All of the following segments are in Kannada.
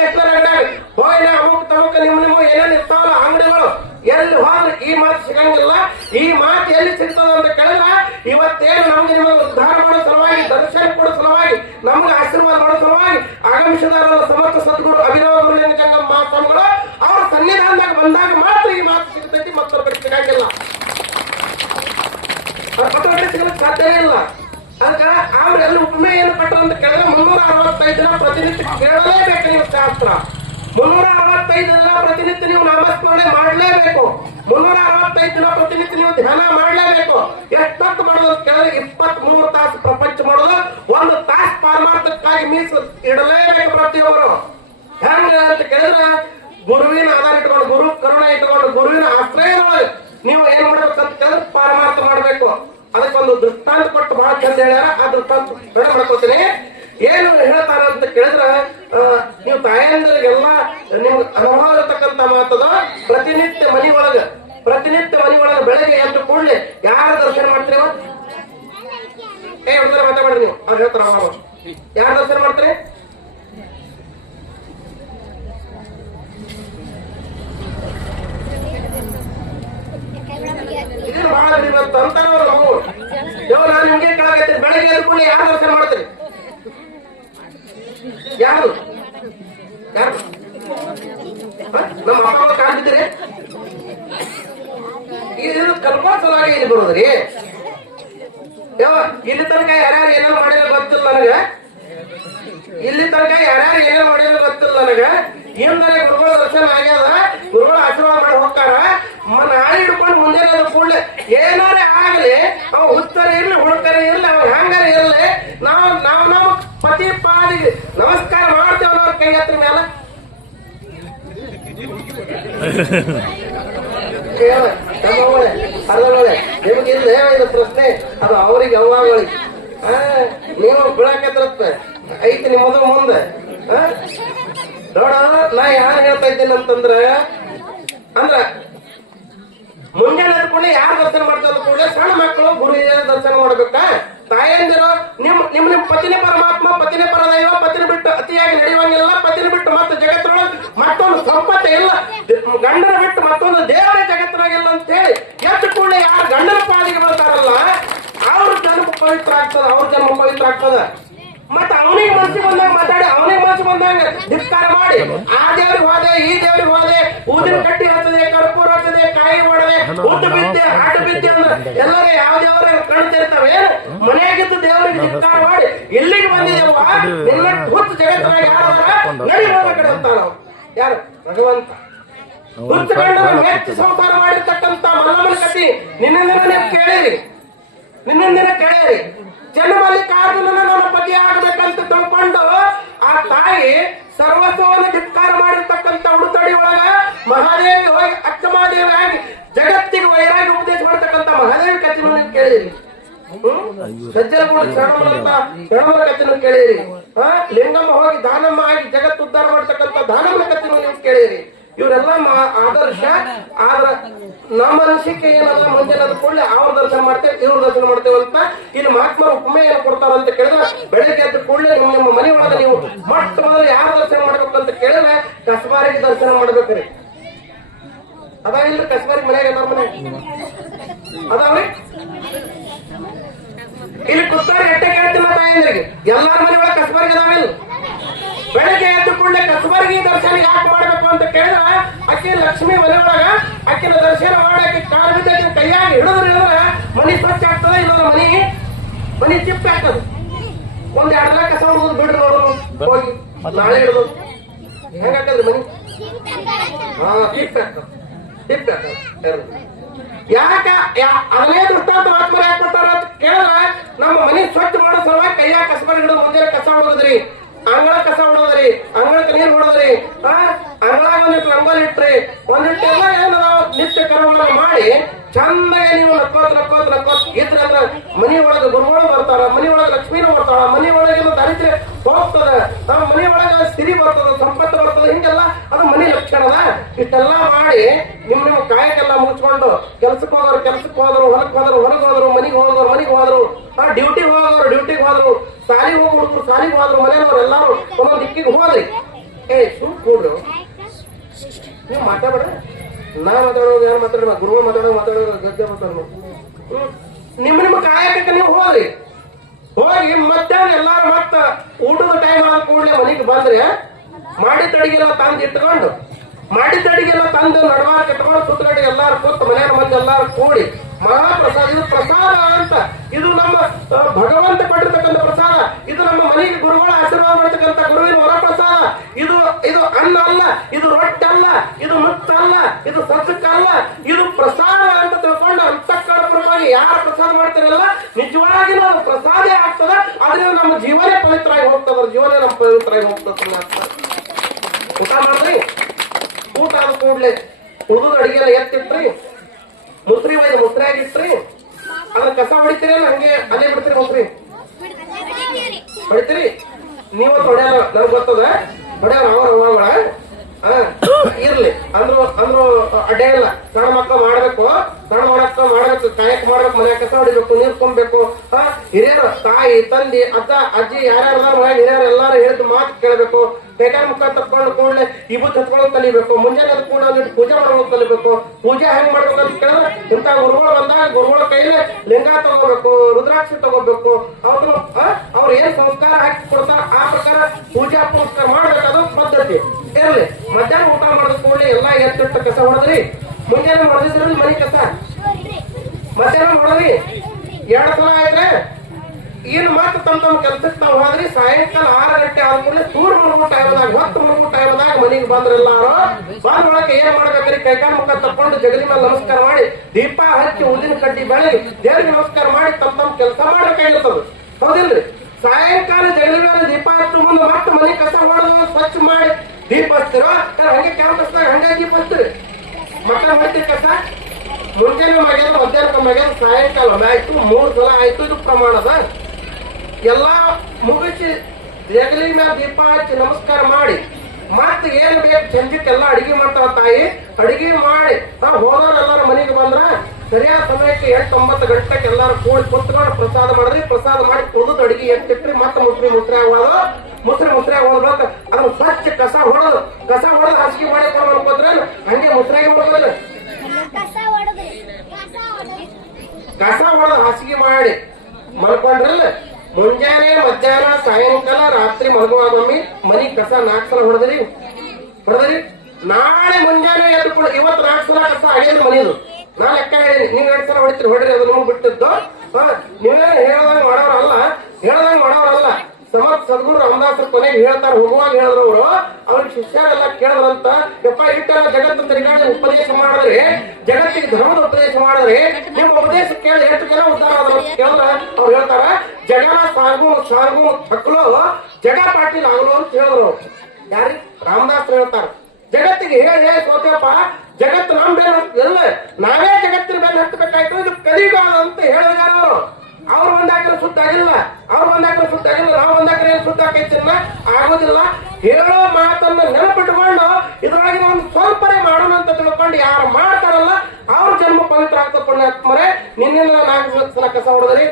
ಸ್ಟೇಷನರಿ ಅಂಗಡಿಯಾಗ ಹೋಗಿ ಅಮುಕ್ ತಮುಕ್ ನಿಮ್ ನಿಮ್ ಏನೇನ್ ಇರ್ತಾವಲ್ಲ ಅಂಗಡಿಗಳು, ಎಲ್ಲಿ ಹೋದ್ರೆ ಈ ಮಾತು ಸಿಗಂಗಿಲ್ಲ. ಈ ಮಾತು ಎಲ್ಲಿ ಸಿಗ್ತದ ಅಂತ ಕೇಳಿದ್ರ, ಇವತ್ತೇನು ನಮ್ಗೆ ನಿಮಗೆ ಉದ್ಧಾರ ಮಾಡೋ ಸಲುವಾಗಿ, ದರ್ಶನ ಕೊಡೋ ಸಲುವಾಗಿ, ನಮ್ಗೆ ಆಶೀರ್ವಾದ ಮಾಡೋ ಸಲುವಾಗಿ ಆಗಮಿಸಿದಾರಲ್ಲ ಸಮರ್ಥ ಸದ್ಗುರು ಅಭಿನವ ಗುರುಲಿಂಗ ಜಂಗಮ ಮಹಾಸ್ವಾಮಿಗಳು ಅವ್ರ ಸನ್ನಿಧಾನದಾಗ ಬಂದಾಗ ಮಾತ್ರ ಈ ಮಾತು ಸಿಗ್ತೈತಿ, ಮತ್ತೊಬ್ಬ ಸಿಗಂಗಿಲ್ಲ. ಸಾಧ್ಯ ಇಲ್ಲ. ಅದಕ್ಕೆ ಅವ್ರು ಎಲ್ಲಿ ಉಪಮೆ ಏನು ಕಟ್ಟರು ಅಂತ ಕೇಳಿದ್ರೆ ಮುನ್ನೂರ ಅರವತ್ತೈದು ದಿನ ಪ್ರತಿನಿತ್ಯ ಕೇಳಲೇಬೇಕು ನೀವು ಶಾಸ್ತ್ರ. ಮುನ್ನೂರ ಅರವತ್ತೈದು ದಿನ ಪ್ರತಿನಿತ್ಯ ನೀವು ನಾಮಸ್ಮರಣೆ ಮಾಡಲೇಬೇಕು. ಮುನ್ನೂರ ಅರವತ್ತೈದು ದಿನ ಪ್ರತಿನಿತ್ಯ ನೀವು ಧ್ಯಾನ ಮಾಡಲೇಬೇಕು. ಎಷ್ಟೊತ್ತು ಮಾಡೋದು ಕೇಳಿದ್ರೆ ಇಪ್ಪತ್ತ್ ಮೂರು ತಾಸು ಪ್ರಪಂಚ ಮಾಡೋದು, ಒಂದು ತಾಸು ಪಾರಮಾರ್ಥಕ್ಕಾಗಿ ಮೀಸಲು ಇಡಲೇಬೇಕು ಪ್ರತಿಯೊಬ್ಬರು. ಹೆಂಗ ಅಂತ ಕೇಳಿದ್ರೆ, ಗುರುವಿನ ಆಧಾರ ಇಟ್ಕೊಂಡು, ಗುರು ಕರುಣೆ ಇಟ್ಕೊಂಡು, ಗುರುವಿನ ಆಶ್ರಯ ನೀವು ಏನ್ ಮಾಡ್ಬೇಕಂತ ಕೇಳಿದ್ರೆ ಪಾರಮಾರ್ಥ ಮಾಡ್ಬೇಕು. ಅದಕ್ಕೊಂದು ದೃಷ್ಟಾಂತ ಕೊಟ್ಟು ಬಹಳ ಚಂದ ಹೇಳ್ಯಾರ. ಆ ದೃಷ್ಟಾಂತ ಬೇಡ ಮಾಡ್ಕೋತೀನಿ. ಏನು ಹೇಳ್ತಾರ ಅಂತ ಕೇಳಿದ್ರೆ ನೀವು ತಾಯಂದಿರಿಗೆಲ್ಲ ನಿಮ್ಗೆ ಅನುಭವ ಇರತಕ್ಕಂತ ಮಾತದ. ಪ್ರತಿನಿತ್ಯ ಮನಿ ಒಳಗ, ಪ್ರತಿನಿತ್ಯ ಮನಿ ಒಳಗ ಬೆಳಗ್ಗೆ ಎದ್ದು ಕೂಡಲೇ ಯಾರ ದರ್ಶನ ಮಾಡ್ತೀರಿ? ಏ, ಹುಡುಗರ, ಮಾತಾಡ್ರಿ ನೀವು. ಅವ್ರು ಹೇಳ್ತಾರ ಯಾರ ದರ್ಶನ ಮಾಡ್ತೀರಿ? ಬಹಳ ನಿಮ್ಮ ಅಂತನವ್ರು ನಾವು. ಯಾವ ನಾನು ನಿಮ್ಗೆ ಕೇಳಾಕತ್ತೀನಿ ಬೆಳಗ್ಗೆ ಎದ್ಕೊಂಡು ಯಾರು ದರ್ಶನ ಮಾಡ್ತೀರಿ ಯಾರು? ಯಾರು? ನಮ್ಮ ಅಪ್ಪ ಕಾಣ್ತಿದ್ದೀರಿ? ಇದು ಕಲ್ಪಾಸವಾಗಿ ಇಲ್ಲಿ ಬರೋದ್ರಿ? ಯಾವ ಇಲ್ಲಿ ತನಕ ಯಾರ್ಯಾರು ಏನೇನು ಮಾಡಿದ್ರೆ ಗೊತ್ತಿಲ್ಲ ನನಗ. ಇಲ್ಲಿ ತನಕ ಯಾರ್ಯಾರು ಏನೇನು ಮಾಡಿದ್ರೆ ಗೊತ್ತಿಲ್ಲ ನನಗ. ಹಿಂದರೆ ಗುರುಗಳ ದರ್ಶನ ಆಗ್ಯದ ಗುರುಗಳ ಆಶೀರ್ವಾದ ಮಾಡಿ ಹೋಗ್ತಾರ ಮ- ನಾಳೆ ಹಿಡ್ಕೊಂಡು ಏನಾರೇ ಆಗಲಿ, ಅವ ಉತ್ತರ ಇರ್ಲಿ ಹುಡುಕರ ಇರ್ಲಿ, ಅವ ಹಂಗಾರ ಇರ್ಲಿ, ನಾವು ನಾವು ನಾವು ಪತಿ ಪಾದಿಗೆ ನಮಸ್ಕಾರ ಮಾಡ್ತೇವೆ ಅವ್ರ ಕೈ ಹತ್ರ ಮೇಲೆ ಅರ್ಧವಳೆ ನಿಮಗಿಲ್ಲ ಇದು ಪ್ರಶ್ನೆ, ಅದು ಅವ್ರಿಗೆ ಅವ್ವಗಳಿಗೆ ನೀವು ಬೀಳಾಕತ್ರತ್ತ ಐತಿ ನಿಮ್ಮದು ಮುಂದೆ? ನೋಡ, ನಾ ಯಾರು ಹೇಳ್ತಾ ಇದ್ದೇನೆ ಅಂತಂದ್ರ, ಅಂದ್ರ ಯಾರು ದರ್ಶನ ಮಾಡ್ತಾ ಕೂಡ ಸಣ್ಣ ಮಕ್ಕಳು ಗುರು ಹಿರಿಯರ ದರ್ಶನ ಮಾಡ್ಬೇಕಾ. ತಾಯಂದಿರು, ನಿಮ್ ನಿಮ್ ನಿಮ್ ಪತಿನಿ ಪರಮಾತ್ಮ, ಪತಿನಿ ಪರದೈವ, ಪತಿನ ಬಿಟ್ಟು ಅತಿಯಾಗಿ ನಡೆಯುವಂಗಿಲ್ಲ ಪತಿನ ಬಿಟ್ಟು ಮತ್ತೆ ಜಗತ್ತಿನೊಳಗೆ ಮತ್ತೊಂದು ಸಂಪತ್ತೆ ಇಲ್ಲ. ಗಂಡನ ಬಿಟ್ಟು ಮತ್ತೊಂದು ದೇವರೇ ಜಗತ್ತಿನಾಗಿಲ್ಲ ಅಂತ ಹೇಳಿ ಎಷ್ಟು ಕೂಡ ಯಾರು ಗಂಡನ ಪಾಲಿಗೆ ಬರ್ತಾರಲ್ಲ, ಅವ್ರ ಜನ್ಮ ಪವಿತ್ರ ಆಗ್ತದ, ಅವ್ರ ಜನ್ಮ ಪವಿತ್ರ ಆಗ್ತದ. ಅವನಿಗೆ ಮನಸ್ಸಿಗೆ ಬಂದಾಗ ಮಾತಾಡಿ ಅವನಿಗೆ ಮನಸ್ಸು ಬಂದಂಗ ಧಿಕ್ಕಾರ ಮಾಡಿ. ಆ ದೇವ್ರಿಗೆ ಹೋದೆ ಈ ದೇವ್ರಿಗೆ ಹೋದೆ ಊದಿನ ಕಟ್ಟಿ ಹಚ್ಚದೆ ಕರ್ಪೂರ ಹಚ್ಚದೆ ಕಾಯಿ ಮಾಡದೆ ಊಟ ಬಿದ್ದೆ ಆಟ ಬಿದ್ದೆ ಅಂದ್ರೆ ಎಲ್ಲರೂ ಯಾವ ದೇವರ ಕಾಣ್ತಿರ್ತಾವೆ ಮನೆಯಾಗಿದ್ದು ದೇವರಿಗೆ ಧಿಕ್ಕಾರ ಮಾಡಿ ಇಲ್ಲಿಗೆ ಬಂದಿದ್ದೇವ ನಿನ್ನ ಹುತ್ತು ಜಗತ್ತಿನಾಗ ಯಾರು ನಡಿ ಕಡೆ ಅಂತಾನ ಅವ್ನು. ಯಾರು? ಭಗವಂತ. ಮೆಚ್ಚಿ ಸಂಸಾರ ಮಾಡಿರ್ತಕ್ಕಂತ ಮಲ್ಲಮ್ಮನ ಕಟ್ಟಿ ನಿನ್ನಿಂದ ನೀವು ಕೇಳಿರಿ. ನಿನ್ನಿಂದಿನ ಕೇಳಿರಿ. ಜನ್ಮಲ್ಲಿಕಾರ್ಜುನನ ನನ್ನ ಪತಿ ಆಗಬೇಕಂತ ತಿಳ್ಕೊಂಡು ಆ ತಾಯಿ ಸರ್ವಸ್ವವನ್ನು ಧಿಕ್ಕಾರ ಮಾಡಿರ್ತಕ್ಕಂಥ ಉಡುತಡಿ ಒಳಗ ಮಹಾದೇವಿ ಹೋಗಿ ಅಕ್ಕಮಹಾದೇವಿ ಜಗತ್ತಿಗೆ ವೈರಾಗಿ ಉಪದೇಶ ಮಾಡ್ತಕ್ಕಂಥ ಮಹಾದೇವಿ ನೀವು ಕೇಳಿರಿ ಸಜ್ಜನಗೂಡ ಶರಣಮಂತ ಶರಣಮನ ಕೇಳಿರಿ ಲಿಂಗಮ್ಮ ಹೋಗಿ ದಾನಮ್ಮ ಆಗಿ ಜಗತ್ತು ಉದ್ಧಾರ ಮಾಡ್ತಕ್ಕಂಥ ದಾನಮ್ಮ ಕಥೆಯನ್ನು ನೀವು ಕೇಳಿರಿ ಇವರೆಲ್ಲ ಆದರ್ಶ, ಆದ್ರ ನಮ್ಮ ಅನಿಸಿಕೆ ಏನಲ್ಲ ಮುಂಜಾನೆ ಅದ ಕೂಡಲೇ ಅವ್ರ ದರ್ಶನ ಮಾಡ್ತೇವೆ ಇವ್ರ ದರ್ಶನ ಮಾಡ್ತೇವೆ ಅಂತ ಇಲ್ಲಿ ಮಹಾತ್ಮ ಉಪಮೆ ಏನು ಕೊಡ್ತಾರ ಅಂತ ಕೇಳಿದ್ರೆ ಬೆಳಿಗ್ಗೆ ಎದ್ದ ಕೂಡಲೇ ನಿಮ್ಮ ನಿಮ್ಮ ಮನೆ ಒಳಗೆ ನೀವು ಮೊಟ್ಟ ಮೊದಲು ಯಾರ ದರ್ಶನ ಮಾಡ್ಬೇಕು ಅಂತ ಕೇಳಿದ್ರೆ ಕಸ್ಬಾರಿಗೆ ದರ್ಶನ ಮಾಡ್ಬೇಕ್ರಿ ಅದಾವ ಇಲ್ರಿ ಕಸ್ಬಾರಿ ಮನೆಯಾಗ ಮನೆ? ಅದಾವ್ರಿ ಇಲ್ಲಿ ಕುತ್ತಾರ ಎಟ್ಟೆ ಕೇಳ್ತಿಲ್ಲ ತಾಯಂದ್ರಿಗೆ ಎಲ್ಲಾರ ಮನೆ ಒಳಗೆ ಕಸ್ಬಾರಿಗೆ ಅದಾವಿಲ್ಲ ಬೆಳಗ್ಗೆ ಎದ್ದು ಕೂಡಲೇ ಕಸಬರ್ಗಿ ದರ್ಶನ ಯಾಕೆ ಮಾಡ್ಬೇಕು ಅಂತ ಕೇಳಿದ್ರ ಅಕ್ಕಿ ಲಕ್ಷ್ಮಿ ಮನೆಯೊಳಗ ಅಕ್ಕಿನ ದರ್ಶನ ಮಾಡಕ್ಕೆ ಕಾರ್ ಬಿದ್ದ ಕೈಯಾಗಿ ಹಿಡಿದ್ರೆ ಹೇಳಿದ್ರ, ಮನಿ ಸ್ವಚ್ಛ ಆಗ್ತದ ಇಲ್ಲ ಮನಿ? ಮನಿ ಚಿಪ್ಪ ಆಗ್ತದ ಒಂದ್ ಎರಡ್ ಲಕ್ಷ ಕಸ ಹೊಡೆದು ಬಿಡ್ರಿ ನೋಡು. ಹೋಗಿ. ನಾಳೆ ಹಿಡಿದು. ಹೆಂಗಾಕದ್ರಿ ಮನಿ? ಹಾ ಚಿಪ್ಪ ಆಗ್ತದ ಚಿಪ್ಪ ಆಗ್ತದ. ಯಾಕ? ಅದನ್ನೇ ದೃಷ್ಟಾಂತ ಆತ್ಮರ ಯಾಕೆ ಕೊಟ್ಟಾರ ಅಂತ ಕೇಳಿದ್ರೆ ನಮ್ಮ ಮನಿ ಸ್ವಚ್ಛ ಮಾಡೋ ಸಲುವಾಗಿ ಕೈಯಾಗ ಕಸಬರ್ ಹಿಡಿದು ಮುಂಜಾನೆ ಕಸ ಹೊಡೋದ್ರಿ ಅಂಗಳ ಕಸ ಹೊಡೋದ್ರಿ ಅಂಗಳಕ್ಕೆ ನೀರ್ ಹೊಡೋದ್ರಿ ಆ ಅಂಗಳಾಗ ಒಂದಿಟ್ಟು ಇಟ್ರಿ. ಒಂದಿಟ್ಟು ಎಲ್ಲ ಏನು ನಿತ್ಯ ಕರ್ಮಗಳನ್ನ ಮಾಡಿ ಚಂದಾಗಿ ನೀವು ನಕ್ಕೋತ್ ನಕ್ಕೋತ್ ನಕ್ಕೋತ್. ಇದ್ರಂದ್ರ ಮನಿ ಒಳಗ ಗುರುಗಳು ಬರ್ತಾರ, ಮನಿ ಒಳಗ ಲಕ್ಷ್ಮೀನು ಬರ್ತಾಳ, ಮನಿ ಒಳಗಿನ ದರಿದ್ರೆ ಹೋಗ್ತದ. ನಮ್ಮ ಮನಿ ಒಳಗ ಸಿರಿ ಬರ್ತದ, ಸಂಪತ್ತು ಬರ್ತದ, ಹಿಂಗೆಲ್ಲ ಅದು ಮನಿ ಲಕ್ಷಣದ ಇಷ್ಟೆಲ್ಲ ಮಾಡಿ ನಿಮ್ ನಿಮ್ಮ ಕಾಯಕ್ಕೆಲ್ಲ ಮುಚ್ಕೊಂಡು ಕೆಲ್ಸಕ್ಕೆ ಹೋದ್ರು ಕೆಲ್ಸಕ್ಕೆ ಹೋದ್ರು, ಹೊಲಕ್ ಹೋದ್ರು ಹೊರಗ್ ಹೋದ್ರು, ಮನಿಗೆ ಹೋದ್ರು ಮನಿಗೆ ಹೋದ್ರು. ಆ ಡ್ಯೂಟಿ ಹೋದ್ರು ಡ್ಯೂಟಿಗೆ ಹೋದ್ರು. ಸಾಲಿಗೆ ಹೋಗ್ಬಿಡ್ತು ಸಾಲಿಗೆ ಹೋದ್ರು ಮನೆಯವ್ರು ಎಲ್ಲಾರು ಒಂದೊಂದು ದಿಕ್ಕಿಗೆ ಹೋದ್ರಿ. ಏ ಸುಮ್ ನೀವು ಮಾತಾಡ ನಾ ಮಾತಾಡೋದು ಯಾರು ಮಾತಾಡ ಗುರು ಮಾತಾಡೋ ಮಾತಾಡೋದು ಗದ್ದೆ ಮಾತಾಡೋ ನಿಮ್ಮ ನಿಮ್ಮ ಕಾಯಕಕ್ಕೆ ನೀವು ಹೋಗ್ರಿ. ಹೋಗಿ ಮಧ್ಯಾಹ್ನ ಎಲ್ಲಾರು ಮತ್ತ ಊಟದ ಟೈಮ್ ಆದ ಕೂಡಲೇ ಮನೆಗೆ ಬಂದ್ರೆ ಮಾಡಿದ ಅಡಿಗೆಲ್ಲ ತಂದು ಇಟ್ಕೊಂಡು ಮಾಡಿದ ಅಡಿಗೆಲ್ಲ ತಂದು ನಡವಾರ ಇಟ್ಕೊಂಡು ಸುತ್ತಗಡೆ ಎಲ್ಲಾರು ಕೂತ್ ಮನೆಯ ಮಂದಿ ಎಲ್ಲಾರು ಕೂಡಿ ಮಹಾಪ್ರಸಾದ ಇದು ಪ್ರಸಾದ ಅಂತ. ಇದು ನಮ್ಮ ಭಗವಂತ ಪಟ್ಟಿರ್ತಕ್ಕಂಥ ಪ್ರಸಾದ. ಇದು ನಮ್ಮ ಮನೆಗೆ ಗುರುಗಳ ಆಶೀರ್ವಾದ ಮಾಡತಕ್ಕಂಥ ಗುರುವಿನ ವರ ಪ್ರಸಾದ ಇದು ಇದು ಅನ್ನ ಅಲ್ಲ, ಇದು ರೊಟ್ಟಿ ಅಲ್ಲ, ಇದು ಮುತ್ತಲ್ಲ ಇದು ಸಸ್ಯಕ್ಕಲ್ಲ ಇದು ಪ್ರಸಾದ ಅಂತ ತಿಳ್ಕೊಂಡು ಅಂತಃಕರಣಪೂರ್ವಕವಾಗಿ ಯಾರು ಪ್ರಸಾದ ಮಾಡ್ತಾರಲ್ಲ, ನಿಜವಾಗಿ ನಾವು ಪ್ರಸಾದ ಆಗ್ತದೆ, ಆದ್ರೆ ನಮ್ಮ ಜೀವನೇ ಪವಿತ್ರ ಆಗಿ ಹೋಗ್ತದ ಜೀವನೇ ನಮ್ಮ ಪವಿತ್ರ ಆಗಿ ಹೋಗ್ತದ ಅಂತ ಊಟ ಮಾಡ್ರಿ ಊಟ ಆದ ಕೂಡ್ಲೆ ಉಳಿದ ಅಡಿಗೆ ಎಲ್ಲ ಎತ್ತಿಟ್ರಿ ಮುಸ್ರಿ ಮುಸ್ರಿಯಾಗಿಟ್ರಿ ಅದ್ರ ಕಸ ಹೊಡಿತೀರಿ ಹಂಗೆ ಅಲ್ಲೇ ಬಿಡ್ತೀರಿ ಹೋಗ್ರಿ. ಹೊಡಿತೀರಿ? ನೀವು ಹೊಡೆಯಲ್ಲ ನನ್ಗೆ ಗೊತ್ತದ? ಹೊಡ್ಯಾರ ಅವ್ರ ಅವ ಇರ್ಲಿ. ಅಂದ್ರು ಅಂದ್ರು, ಅಡ್ಡ ಇಲ್ಲ. ಸಣ್ಣ ಮಕ್ಕಳು ಮಾಡ್ಬೇಕು, ಸಣ್ಣ ಮಾಡಕ್ಕ ಮಾಡ್ಬೇಕು, ಕಾಯಕ್ ಮಾಡ್ಬೇಕು ಮನೆ ಕಸ ಹೊಡಿಬೇಕು, ನೀರ್ ಕೊಂಬೇಕು ಹಿರಿಯರು, ತಾಯಿ, ತಂದಿ ಅತ್ತ ಅಜ್ಜಿ, ಯಾರ್ಯಾರ ಮನೆ ಹಿರಿಯರು ಎಲ್ಲಾರು ಹೇಳಿದ ಮಾತು ಕೇಳಬೇಕು. ಬೇಕಾದ ಮುಖ ತಕ್ಕೊಂಡು ಕೂಡಲೇ ಇಬ್ಬು ಹತ್ಕೊಳ್ಳೋದು ಕಲಿಬೇಕು ಮುಂಜಾನೆ ಅದು ಕೂಡ ಒಂದಿಟ್ಟು ಪೂಜೆ ಮಾಡೋದು ಕಲಿಬೇಕು. ಪೂಜೆ ಹೆಂಗ್ ಮಾಡ್ಬೇಕು ಅಂತ ಕೇಳಿದ್ರೆ ಇಂಥ ಗುರುಗಳು ಬಂದಾಗ ಗುರುಗಳ ಕೈಲಿ ಲಿಂಗ ತಗೋಬೇಕು, ರುದ್ರಾಕ್ಷಿ ತಗೋಬೇಕು. ಅವ್ರು ಅವ್ರು ಏನ್ ಸಂಸ್ಕಾರ ಹಾಕಿ ಕೊಡ್ತಾರ ಆ ಪ್ರಕಾರ ಪೂಜಾ ಪುರಸ್ಕಾರ ಮಾಡ್ಬೇಕಾದ ಪದ್ಧತಿ. ಇರಲಿ, ಮಧ್ಯಾಹ್ನ ಊಟ ಮಾಡಿದ ಕೂಡಲೇ ಎಲ್ಲಾ ಎತ್ತಿಟ್ಟ ಕಸ ಹೊಡೆದ್ರಿ. ಮುಂಜಾನೆ ಹೊಡೆದಿದ್ರಲ್ಲಿ ಮನೆ ಕಸ. ಮಧ್ಯಾಹ್ನ ಹೊಡೆದ್ರಿ ಎರಡು ಸಲ ಆಯ್ತ್ರೆ? ಏನು ಮಾತ್ರ ತಮ್ಮ ತಮ್ಮ ಕೆಲಸಕ್ಕೆ ನಾವು ಹೋದ್ರಿ? ಸಾಯಂಕಾಲ ಆರು ಗಂಟೆ ಆದ್ಮೇಲೆ ಸೂರ್ ಮೂರು ಟೈಮ್ದಾಗ ಹೊತ್ತು ಮೂರು ಟೈಮ್ದಾಗ ಮನೆಗೆ ಬಂದ್ರೆಲ್ಲಾರು ಒಳಗೆ ಏನ್ ಮಾಡ್ಬೇಕ್ರಿ? ಕೈಕಾಲ ಮುಖ ತಕೊಂಡು ಜಗಲಿ ಮೇಲೆ ನಮಸ್ಕಾರ ಮಾಡಿ, ದೀಪ ಹಚ್ಚಿ ಉದಿನ ಕಡ್ಡಿ ಬೆಳಗಿ, ದೇವ್ರಿಗೆ ನಮಸ್ಕಾರ ಮಾಡಿ ತಮ್ಮ ತಮ್ಮ ಕೆಲಸ ಮಾಡ್ಬೇಕಾಗಿರ್ತದ. ಹೌದಿಲ್ರಿ? ಸಾಯಂಕಾಲ ಜಗದಿ ಮೇಲೆ ದೀಪ ಹಚ್ಚು ಮುಂದೆ ಮತ್ತೆ ಮನೆ ಕಸ ಹೊಡೆದು ಸ್ವಚ್ಛ ಮಾಡಿ, ದೀಪ ಹಚ್ತಿರ? ಹಂಗೆ ಕ್ಯಾಂಪಸ್ನಾಗ ಹಂಗೆ ದೀಪ ಹಚ್ತಿರಿ? ಮಕ್ಕಳ ಕಸ? ಮುಂಜಾನೆ ಮಗ್ಯಾನ ಮಧ್ಯಾಹ್ನ ಮಗ್ಯಾದ ಸಾಯಂಕಾಲ ಆಯ್ತು, ಮೂರ್ ಸಲ ಆಯ್ತು ಇದು ಪ್ರಮಾಣದ. ಎಲ್ಲಾ ಮುಗಿಸಿ ಮ್ಯಾಲ ದೀಪ ಹಚ್ಚಿ ನಮಸ್ಕಾರ ಮಾಡಿ ಮತ್ತೆ ಏನ್ ಬೇಕು ಎಲ್ಲ ಅಡಿಗೆ ಮಾಡ್ತಾವ ತಾಯಿ? ಅಡಿಗೆ ಮಾಡಿ. ನಾವು ಹೋದವ್ರು ಎಲ್ಲಾರು ಮನೆಗೆ ಬಂದ್ರ ಸರಿಯಾದ ಸಮಯಕ್ಕೆ ಎಂಟು ಒಂಬತ್ತು ಗಂಟೆಗೆ ಎಲ್ಲಾರು ಕೂಡಿ ಕುತ್ಕೊಂಡು ಪ್ರಸಾದ ಮಾಡಿದ್ರಿ. ಪ್ರಸಾದ ಮಾಡಿ ಕುಡಿದು ಅಡಿಗೆ ಎತ್ತಿಟ್ರಿ. ಮತ್ತೆ ಮುಸ್ರಿ ಮುಸ್ರಿ ಆಗೋದು. ಮುಸ್ರಿ ಮುಸ್ರಿ ಹೋದ್ಬೇಕು ಅದ್ರ ಸ್ವಚ್ಛ ಕಸ ಹೊಡೆದು. ಕಸ ಹೊಡೆದು ಹಾಸಿಗೆ ಮಾಡಿ ಕೊಡು ಅನ್ಕೋದ್ರೆ ಹಂಗೆ ಮುಸ್ರಾಗಿ ಮಾಡ್ಕೋದ್ರೆ ಕಸ ಹೊಡೆದು ಹಾಸಿಗೆ ಮಾಡಿ. ಮಲ್ಕೊಂಡ್ರಲ್ಲ? ಮುಂಜಾನೆ ಮಧ್ಯಾಹ್ನ ಸಾಯಂಕಾಲ ರಾತ್ರಿ ಮಲಗುವಾಗೊಮ್ಮೆ ಮನಿ ಕಸ ನಾಲ್ಕು ಸಲ ಹೊಡೆದ್ರಿ? ಹೊಡೆದ್ರಿ? ನಾಳೆ ಮುಂಜಾನೆ ಎದ್ದು ಕೂಡ ಇವತ್ತು ನಾಲ್ಕು ಸಲ ಕಸ ಅಳಿಯೋದು ಮನಿದು. ನಾ ಲೆಕ್ಕ ಹೇಳಿ ನೀವ್ ಎರಡು ಸಲ ಹೊಡಿತೀರಿ, ಹೊಡ್ರಿ, ಅದು ನಮ್ಗೆ ಬಿಟ್ಟಿದ್ದು. ನೀವೇನು ನೀವೇ ಹೇಳ್ದಂಗ್ ಮಾಡೋರಲ್ಲ ಹೇಳ್ದಂಗ್ ಮಾಡೋರಲ್ಲ. ಸಮರ್ಥ ಸದ್ಗುರು ರಾಮದಾಸರ ಕೊನೆಗೆ ಹೇಳ್ತಾರೆ, ಹೋಗುವಾಗ ಹೇಳಿದ್ರು ಅವರು. ಅವ್ರಿಗೆ ಶಿಷ್ಯರೆಲ್ಲ ಕೇಳಿದ್ರಂತ, ಯಪ್ಪ, ಇಟ್ಟೆಲ್ಲ ಜಗತ್ತು ತಿರುಗಾಡಿ ಉಪದೇಶ ಮಾಡಿದ್ರಿ, ಜಗತ್ತಿಗೆ ಧರ್ಮದ ಉಪದೇಶ ಮಾಡಿದ್ರಿ, ನಿಮ್ಮ ಉಪದೇಶ ಕೇಳಿ ಎಷ್ಟು ಜನ ಉದ್ದಾರ ಕೇಳಿದ್ರ ಅವ್ರು ಹೇಳ್ತಾರ ಜಗನ ಸಾರ್ಗು ಸಾರ್ಗು ಹಕ್ಲು, ಜಗ ಪಾಟೀಲ್ ಆಗಲು ಅಂತ ಹೇಳಿದ್ರು ಯಾರಿ? ರಾಮದಾಸ್ ಹೇಳ್ತಾರ. ಜಗತ್ತಿಗೆ ಹೇಳಿ ಹೇಳಿ ಸೋತೇಪ್ಪ ಜಗತ್ತು ನಮ್ ಬೇರೆ ಇಲ್ಲ ನಾವೇ ಜಗತ್ತಿನ ಮೇಲೆ ಹತ್ತಬೇಕಾಯ್ತು, ಇದು ಕಲಿಗಾಲ ಅಂತ ಹೇಳಿದಾರ ಅವರು ಅವ್ರು ಒಂದಾಕ್ರೆ ಸುತ್ತ ಆಗಿಲ್ಲ ಅವ್ರು ಒಂದಾಕ್ರೆ ಸುತ್ತ ಆಗಿಲ್ಲ ನಾವು ಒಂದಾಕ್ರೆ ಏನ್ ಸುತ್ತ ಆಕೈತಿಲ್ಲ ಆಗೋದಿಲ್ಲ. ಹೇಳೋ ಮಾತನ್ನ ನೆನಪಿಟ್ಕೊಂಡು ಇದ್ರೊಳಗೆ ಒಂದು ಸ್ವಲ್ಪನೇ ಮಾಡೋಣ ಅಂತ ತಿಳ್ಕೊಂಡು ಯಾರು ಮಾಡ್ತಾರಲ್ಲ ಅವ್ರ ಜನ್ಮ ಪವಿತ್ರ ಆಗ್ತಾ ಪುಣ್ಯಾತ್ಮರೇ. ನಿನ್ನೆ ನಾಲ್ಕು ಸಲ ಕಸ ಹೊಡೆದ್ರಿ.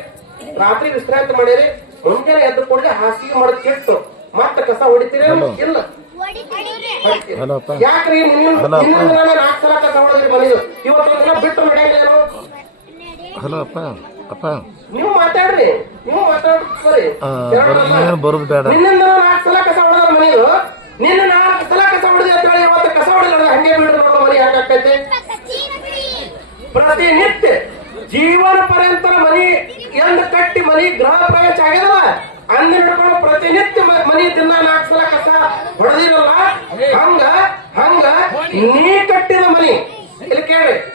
ರಾತ್ರಿ ವಿಶ್ರಾಂತಿ ಮಾಡಿರಿ. ಮುಂಜಾನೆ ಎದ್ದು ಕೊಡ್ಲಿ ಹಾಸಿಗೆ ಮಾಡೋದ್ ಕೆಟ್ಟು. ಮತ್ತೆ ಕಸ ಹೊಡಿತೀರಿ ಇಲ್ಲ. ಯಾಕ್ರಿ ನಾಲ್ಕು ಸಲ ಕಸ ಹೊಡೆದ್ರಿ ಮನೆಯು ಇವತ್ತೊಂದಿನ ದಿನ ಬಿಟ್ಟು ನಡೆಯಂಗೇನು ಹಲೋ ಅಪ್ಪ. ಅಪ್ಪ. ನೀವು ಮಾತಾಡ್ರಿ. ನೀವು ಮಾತಾಡ್ರಿ ಸರಿ. ಬರೋದು ಬೇಡ. ನಿನ್ನಿಂದ ನಾಲ್ಕು ಸಲ ಕಸ ಹೊಡೆದ್ರ ಮನೆದು ನಿನ್ನ ನಾಲ್ಕು ಸಲ ಕಸ ಹೊಡೆದಿ ಅಂತ ಹೇಳಿ ಇವತ್ತು ಕಸ ಹೊಡೆದ್ರೆ ಹಂಗೆ ಬಿಡ್ರಿ ನೋಡೋ ಮನೆ ಯಾಕಾಕೈತಿ ಪ್ರತಿನಿತ್ಯ ಜೀವನ ಪರ್ಯಂತರ ಮನಿ ಎಂದ ಕಟ್ಟಿ ಮನಿ ಗೃಹ ಪ್ರವೇಶ ಆಗ್ಯದಲ್ಲ ಅಂದ ಹಿಡ್ಕೊಂಡು ಪ್ರತಿನಿತ್ಯ ಮನಿ ತಿನ್ನ ನಾಲ್ಕು ಸಲ ಕಸ ಹೊಡೆದಿರಲ್ಲ ಹಂಗ ಹಂಗ ನೀ